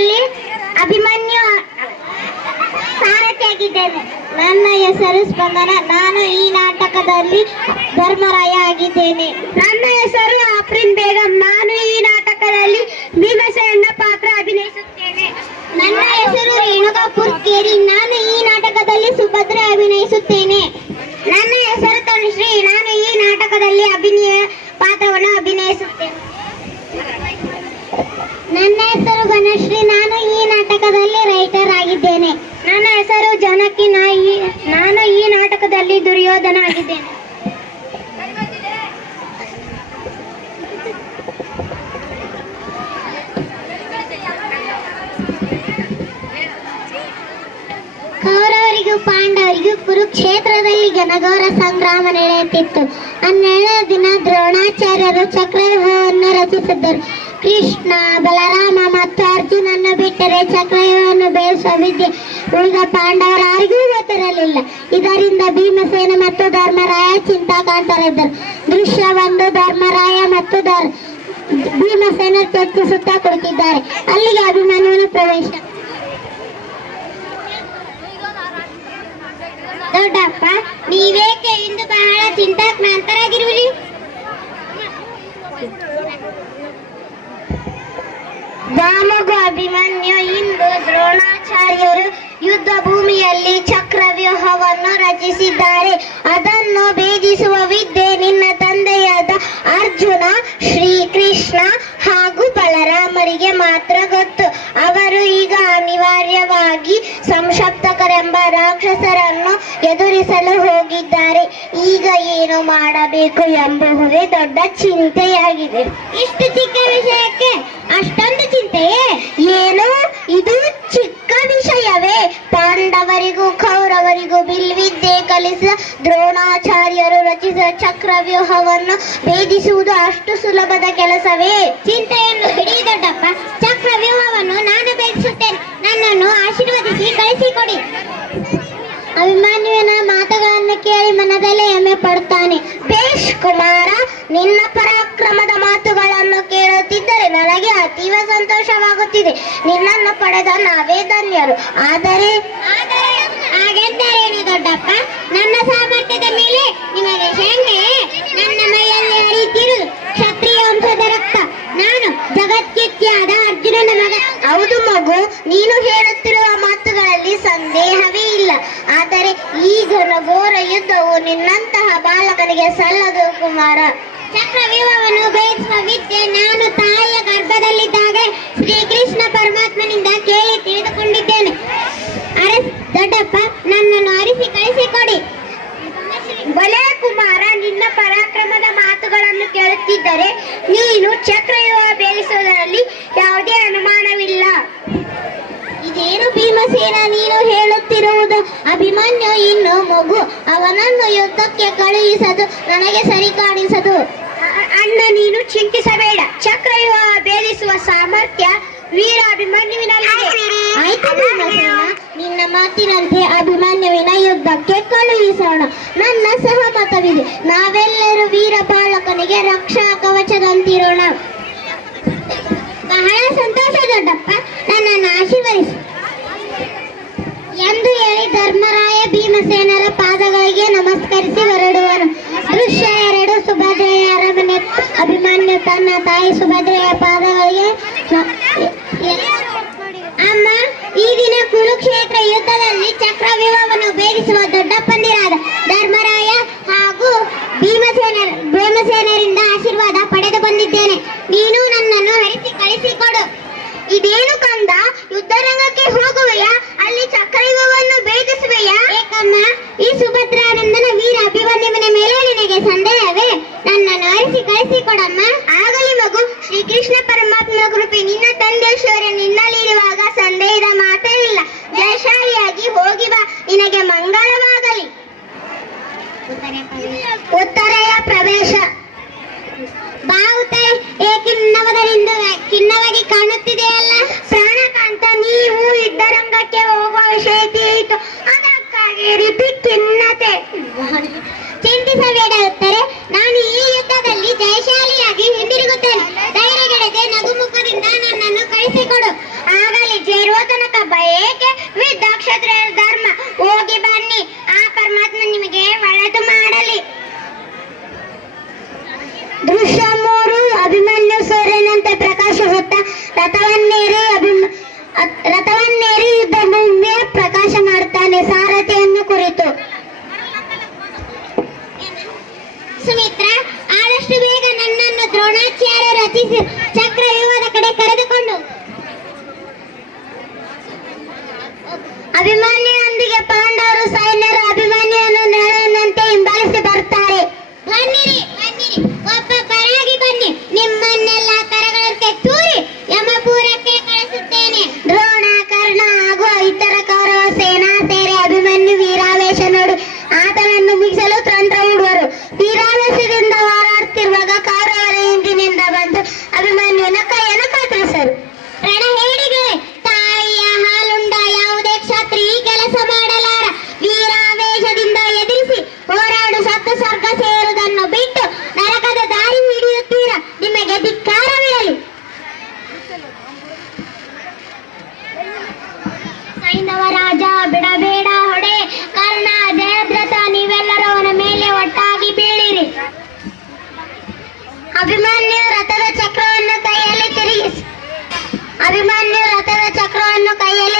ನಾಟಕದಲ್ಲಿ ಅಭಿಮನ್ಯು ಸಾರಥಿಯಾಗಿದ್ದೇನೆ. ನನ್ನ ಹೆಸರು ಸ್ಪಂದನ. ನಾನು ಈ ನಾಟಕದಲ್ಲಿ ಧರ್ಮರಾಯ ಆಗಿದ್ದೇನೆ. ನನ್ನ ಹೆಸರು ಆಫ್ರಿನ್ ಬೇಗಂ. ನಾನು ಈ ನಾಟಕದಲ್ಲಿ ಭೀಮಸೇನ ಪಾತ್ರ ಅಭಿನಯಿಸುತ್ತೇನೆ. ನನ್ನ ಹೆಸರು ರೇಣುಕಾ ಪುರ್ಕೇರಿ. ನಾನು ಈ ನಾಟಕದಲ್ಲಿ ಸುಭದ್ರೆ ಅಭಿನಯಿಸುತ್ತೇನೆ. ನನ್ನ ಹೆಸರು ತನುಶ್ರೀ. ನಾನು ಈ ನಾಟಕದಲ್ಲಿ ಪಾತ್ರವನ್ನು ಅಭಿನಯಿಸುತ್ತೇನೆ. ನನ್ನ ಹೆಸರು ಘನಶ್ರೀ. ನಾನು ಈ ನಾಟಕದಲ್ಲಿ ರೈಟರ್ ಆಗಿದ್ದೇನೆ. ನನ್ನ ಹೆಸರು ಜನಕಿ. ನಾನು ಈ ನಾಟಕದಲ್ಲಿ ದುರ್ಯೋಧನ ಆಗಿದ್ದೇನೆ. ಕೌರವರಿಗೂ ಪಾಂಡವರಿಗೂ ಕುರುಕ್ಷೇತ್ರದಲ್ಲಿ ಘನಘೋರ ಸಂಗ್ರಾಮ ನಡೆಯುತ್ತಿತ್ತು. 12ನೇ ದಿನ ದ್ರೋಣಾಚಾರ್ಯರು ಚಕ್ರವ್ಯೂಹವನ್ನು ರಚಿಸಿದ್ದರು. ಕೃಷ್ಣ, ಬಲರಾಮ ಮತ್ತು ಅರ್ಜುನನ್ನು ಬಿಟ್ಟರೆ ಚಕ್ರವ್ಯೂಹವನ್ನು ಬೇಯಿಸುವ ವಿದ್ಯೆ ಉಳಿದ ಪಾಂಡವರಾರಿಗೂ ಗೊತ್ತಿರಲಿಲ್ಲ. ಇದರಿಂದ ಭೀಮಸೇನ ಮತ್ತು ಧರ್ಮರಾಯ ಚಿಂತಾಕಾಂತರಿದ್ದರು. ದೃಶ್ಯ 1. ಧರ್ಮರಾಯ ಮತ್ತು ಭೀಮಸೇನ ಚರ್ಚಿಸುತ್ತಾ ಕುಳಿತಿದ್ದಾರೆ. ಅಲ್ಲಿಗೆ ಅಭಿಮನ್ಯುವಿನ ಪ್ರವೇಶ. ದೊಡ್ಡಪ್ಪ, ನೀವೇಕೆ ಇಂದು ಬಹಳ ಚಿಂತಾಕ್ರಾಂತರಾಗಿರುವಿರಿ? ದಾಮಗು ಅಭಿಮನ್ಯು, ಇಂದು ದ್ರೋಣಾಚಾರ್ಯರು ಯುದ್ಧ ಭೂಮಿಯಲ್ಲಿ ಚಕ್ರವ್ಯೂಹವನ್ನು ರಚಿಸಿದ್ದಾರೆ. ಅದನ್ನು ಭೇದಿಸುವ ವಿದ್ಯೆ ನಿನ್ನ ತಂದೆಯಾದ ಅರ್ಜುನ, ಶ್ರೀಕೃಷ್ಣ ಹಾಗೂ ಬಲರಾಮರಿಗೆ ಮಾತ್ರ ಗೊತ್ತು. ಅವರು ಈಗ ಅನಿವಾರ್ಯವಾಗಿ ಸಂಶಪ್ತಕರೆಂಬ ರಾಕ್ಷಸರನ್ನು ಎದುರಿಸಲು ಹೋಗಿದ್ದಾರೆ. ಈಗ ಏನು ಮಾಡಬೇಕು ಎಂಬುದೇ ದೊಡ್ಡ ಚಿಂತೆಯಾಗಿದೆ. ಇಷ್ಟು ಚಿಕ್ಕ ವಿಷಯಕ್ಕೆ ಅಷ್ಟೊಂದು ಚಿಂತೆಯೇ? ಏನು ಇದು ಚಿಕ್ಕ ವಿಷಯವೇ? ಪಾಂಡವರಿಗೂ ಕೌರವರಿಗೂ ಬಿಲ್ವಿದ್ಯೆ ಕಲಿಸಿದ ದ್ರೋಣಾಚಾರ್ಯರು ರಚಿಸಿದ ಚಕ್ರವ್ಯೂಹವನ್ನು ಭೇದಿಸುವುದು ಅಷ್ಟು ಸುಲಭದ ಕೆಲಸವೇ? ಚಿಂತೆಯನ್ನು ಬಿಡಿ ದೊಡ್ಡಪ್ಪ. ಚಕ್ರವ್ಯೂಹವನ್ನು ನಾನು ಭೇದಿಸುತ್ತೇನೆ. ನನ್ನನ್ನು ಆಶೀರ್ವದಿಸಿ ಕಳಿಸಿಕೊಡಿ. ಅಭಿಮನ್ಯುವಿನ ಮಾತುಗಳನ್ನು ಕೇಳಿ ಮನದಲ್ಲೇ ಹೆಮ್ಮೆ ಪಡುತ್ತಾನೆ. ಬೇಷ್ ಕುಮಾರ, ನಿನ್ನ ಪರಾಕ್ರಮದ ಮಾತುಗಳನ್ನು ಕೇಳುತ್ತಿದ್ದರೆ ನನಗೆ ಅತೀವ ಸಂತೋಷವಾಗುತ್ತಿದೆ. ನಿನ್ನನ್ನು ಪಡೆದ ನಾವೇ ಧನ್ಯರು. ಆದರೆ ಹಾಗೆಂದರೇನು ದೊಡ್ಡಪ್ಪ? ನನ್ನ ಸಾಮರ್ಥ್ಯದ ಮೇಲೆ ನಿಮಗೆ ಶಂಕೆ? ನನ್ನ ಮೈಯಲ್ಲಿ ಹರಿಯುತ್ತಿರುವುದು ಕ್ಷತ್ರಿಯ ವಂಶದ ರಕ್ತ. ನಾನು ಜಗತ್ಕಿತ್ಯಾದ ಅರ್ಜುನನ ಮಗ. ಹೌದು ಮಗು, ನೀನು ಹೇಳುತ್ತಿರುವ ಮಾತುಗಳಲ್ಲಿ ಸಂದೇಹವೇ ಇಲ್ಲ. ಆದರೆ ಈ ಘನಘೋರ ಯುದ್ಧವು ನಿನ್ನಂತಹ ಬಾಲಕನಿಗೆ ಸಲ್ಲದು ಕುಮಾರ. ಚಕ್ರವ್ಯೂಹವನ್ನು ಭೇದಿಸುವ ವಿದ್ಯೆ ನಾನು ತಾಯಿಯ ಗರ್ಭದಲ್ಲಿದ್ದಾಗ ಶ್ರೀಕೃಷ್ಣ ಪರಮಾತ್ಮನಿಂದ ಕೇಳಿ ತಿಳಿದುಕೊಂಡಿದ್ದೇನೆ. ದೊಡ್ಡಪ್ಪ, ನನ್ನನ್ನು ಅರಿಸಿ ಕಳಿಸಿಕೊಡಿ. ಬಲೆ ಕುಮಾರ, ನಿನ್ನ ಪರಾಕ್ರಮದ ಮಾತುಗಳನ್ನು ಕೇಳುತ್ತಿದ್ದರೆ ನೀನು ಚಕ್ರವ್ಯೂಹ ಭೇದಿಸುವುದರಲ್ಲಿ ಯಾವುದೇ ಅನುಮಾನವಿಲ್ಲ. ಇದೇನು ಭೀಮಸೇನ ನೀನು ಹೇಳುತ್ತಿರುವುದು? ಅಭಿಮನ್ಯು ಇನ್ನು ಮಗು. ಅವನನ್ನು ಯುದ್ಧಕ್ಕೆ ಕಳುಹಿಸದು ನನಗೆ ಸರಿ ಕಾಣಿಸದು. ಅಣ್ಣ, ನೀನು ಚಿಂತಿಸಬೇಡ. ಚಕ್ರವ್ಯೂಹ ಭೇದಿಸುವ ಸಾಮರ್ಥ್ಯ ವೀರ ಅಭಿಮನ್ಯುವಿನಲ್ಲಿದೆ. ಆಯ್ತು ಭೀಮಸೇನ, ನಿನ್ನ ಮಾತಿನಂತೆ ಅಭಿಮನ್ಯುವಿನ ಯುದ್ಧಕ್ಕೆ ಕಳುಹಿಸೋಣ. ನನ್ನ ಸಹಮತವಿದೆ. ನಾವೆಲ್ಲರೂ ವೀರ ಬಾಲಕನಿಗೆ ರಕ್ಷಾ ಕವಚದಂತಿರೋಣ. ಬಹಳ ಸಂತೋಷ ದೊಡ್ಡಪ್ಪ, ನನ್ನನ್ನು ಆಶೀರ್ವದಿಸಿ ಎಂದು ಹೇಳಿ ಧರ್ಮರಾಯ ಭೀಮಸೇನರ ಪಾದಗಳಿಗೆ ನಮಸ್ಕರಿಸಿ ಹೊರಡುವನು. ದೃಶ್ಯ 2. ಸುಭದ್ರೆಯ ಅರಮನೆ. ಅಭಿಮನ್ಯು ತನ್ನ ತಾಯಿ ಸುಭದ್ರೆಯ ಪಾದಗಳಿಗೆ ಅಮ್ಮ, ಈ ದಿನ ಕುರುಕ್ಷೇತ್ರ ಯುದ್ಧದಲ್ಲಿ ಚಕ್ರವ್ಯೂಹವನ್ನು ಭೇದಿಸುವ ದೊಡ್ಡಪ್ಪಂದಿರಾದ ಧರ್ಮರಾಯ ಹಾಗೂ ಭೀಮಸೇನರಿಂದ ಆಶೀರ್ವಾದ ಪಡೆದು ಬಂದಿದ್ದೇನೆ. ನೀನು ನನ್ನನ್ನು ಹರಿಸಿ ಕಳಿಸಿಕೊಡು. ಇದೇನು ಕಂದ, ಯುದ್ಧರಂಗಕ್ಕೆ ಹೋಗುವೆಯಾ? ಅಲ್ಲಿ ಚಕ್ರವ್ಯೂಹವನ್ನು ಭೇದಿಸುವೆಯಾ? ಏಕಮ್ಮ, ಈ ಸುಭದ್ರಾನಂದನ ವೀರ ಅಭಿಮನ್ಯುವಿನ ಮೇಲೆ ನಿನಗೆ ಸಂದೇಹವೇ? ನನ್ನನ್ನು ಹರಿಸಿ ಕಳಿಸಿಕೊಡಮ್ಮ. ಆಗಲಿ ಮಗು, ಶ್ರೀಕೃಷ್ಣ ಪರಮಾತ್ಮನ ಕೃಪೆ ನಿನ್ನ ತಂದೆ ಶೌರ್ಯ ನಿನ್ನಲ್ಲಿರುವಾಗ ಸಂದೇಹದ ಮಾತೇ ಇಲ್ಲ. ಜಯಶಾಲಿಯಾಗಿ ಹೋಗಿ ಬಾ. ನಿನಗೆ ಮಂಗಳವಾಗಲಿ. ಉತ್ತರೆಯ ಪ್ರವೇಶ. ಬಾವುತೆ ಖಿನ್ನವಾಗಿ ಕಾಣುತ್ತಿದೆಯಲ್ಲ? ಪ್ರಾಣಕಾಂತ, ನೀವು ಯುದ್ಧರಂಗಕ್ಕೆ ಹೋಗುವ ವಿಷಯ ತಿಳಿಯಿತು. ಅದಕ್ಕಾಗಿ ರಿಪೀಟ್ ಖಿನ್ನತೆ. ಚಿಂತಿಸಬೇಡ ಉತ್ತರೆ, ನಾನು ಈ ಯುದ್ಧದಲ್ಲಿ ಜಯಶಾಲಿಯಾಗಿ ಹಿಂದಿರುಗುತ್ತೇನೆ. ಧೈರ್ಯಗೆಡದೆ ನಗುಮುಖದಿಂದ ನನ್ನನ್ನು ಕಳಿಸಿಕೊಡು. ಆಗಲಿ, ಕ್ಷತ್ರಿಯರ ಧರ್ಮ. ಹೋಗಿ ಬನ್ನಿ, ಆ ಪರಮಾತ್ಮ ನಿಮಗೆ ಒಳ್ಳೆಯದು ಮಾಡಲಿ. ದೃಶ್ಯ 3. ಅಭಿಮನ್ಯು ಸೂರ್ಯನಂತೆ ಪ್ರಕಾಶಿಸುತ್ತ ರಥವನ್ನೇರಿ ಯುದ್ಧ ಭೂಮಿಯ ಪ್ರಕಾಶ ಮಾಡುತ್ತಾನೆ. ಸಾರಥಿಯನ್ನು ಕುರಿತು. ಸುಮಿತ್ರ, ಆದಷ್ಟು ಬೇಗ ನನ್ನನ್ನು ದ್ರೋಣಾಚಾರ್ಯ ರಚಿಸಿ ಚಕ್ರವ್ಯೂಹದ ಕಡೆ ಕರೆದುಕೊಂಡು. ಅಭಿಮನ್ಯುವೊಂದಿಗೆ ಪಾಂಡವರು ಸೈನ್ಯರು ಅಭಿಮನ್ಯುವನ್ನು ನೆರಳಿನಂತೆ ಹಿಂಬಾಲಿಸಿ ಬರುತ್ತಾರೆ. ಬನ್ನಿರಿ, ಬನ್ನಿರಿ, ಒಬ್ಬೊಬ್ಬರಾಗಿ ಬನ್ನಿ. ನಿಮ್ಮನ್ನೆಲ್ಲ ಕರಗಳಂತೆ ತೂರಿ ಯಮಪುರಕ್ಕೆ ಕಳಿಸುತ್ತೇನೆ. ದ್ರೋಣ, ಕರ್ಣ ಹಾಗೂ ಇತರ ಕೌರವ ಸೇನಾ ಸೇರಿ ಅಭಿಮನ್ಯು ವೀರಾವೇಶ ನೋಡಿ ಆತನನ್ನು ಮುಗಿಸಲು ತಂತ್ರ ಹೂಡುವರು. ವೀರಾವೇಶದಿಂದ ಹೋರಾಡುತ್ತಿರುವಾಗ ಕೌರವರ ಹಿಂದಿನಿಂದ ಬಂದು ಅಭಿಮನ್ಯುವಿನ ಕೈಯನ್ನು ಕತ್ತರಿಸರು. ರಣ ಹೇಳಿಗೆ, ತಾಯಿಯ ಹಾಲುಂಡ ಯಾವುದೇ ಕ್ಷತ್ರಿ ಕೆಲಸ ಮಾಡಲಾರ. ವೀರಾವೇಶದಿಂದ ಎದುರಿಸಿ ಹೋರಾಡು ಸತ್ತು ಸ್ವರ್ಗ ಸೇರುವುದನ್ನು ಬಿಟ್ಟು ನರಕದ ದಾರಿ ಹಿಡಿಯುತ್ತೀರ. ನಿಮಗೆ ಧಿಕ್ಕಾರವಿರಲಿ. ಸೈಂಧವ ರಾಜ, ಬಿಡಬೇಡ ಹೊಡೆ. ಕರ್ಣ, ಜಯದ್ರಥ, ನೀವೆಲ್ಲರೂ ಅವನ ಮೇಲೆ ಒಟ್ಟಾಗಿ ಬೀಳಿರಿ. ಅಭಿಮನ್ಯು ರಥದ ಚಕ್ರವನ್ನು ಕೈಯಲ್ಲಿ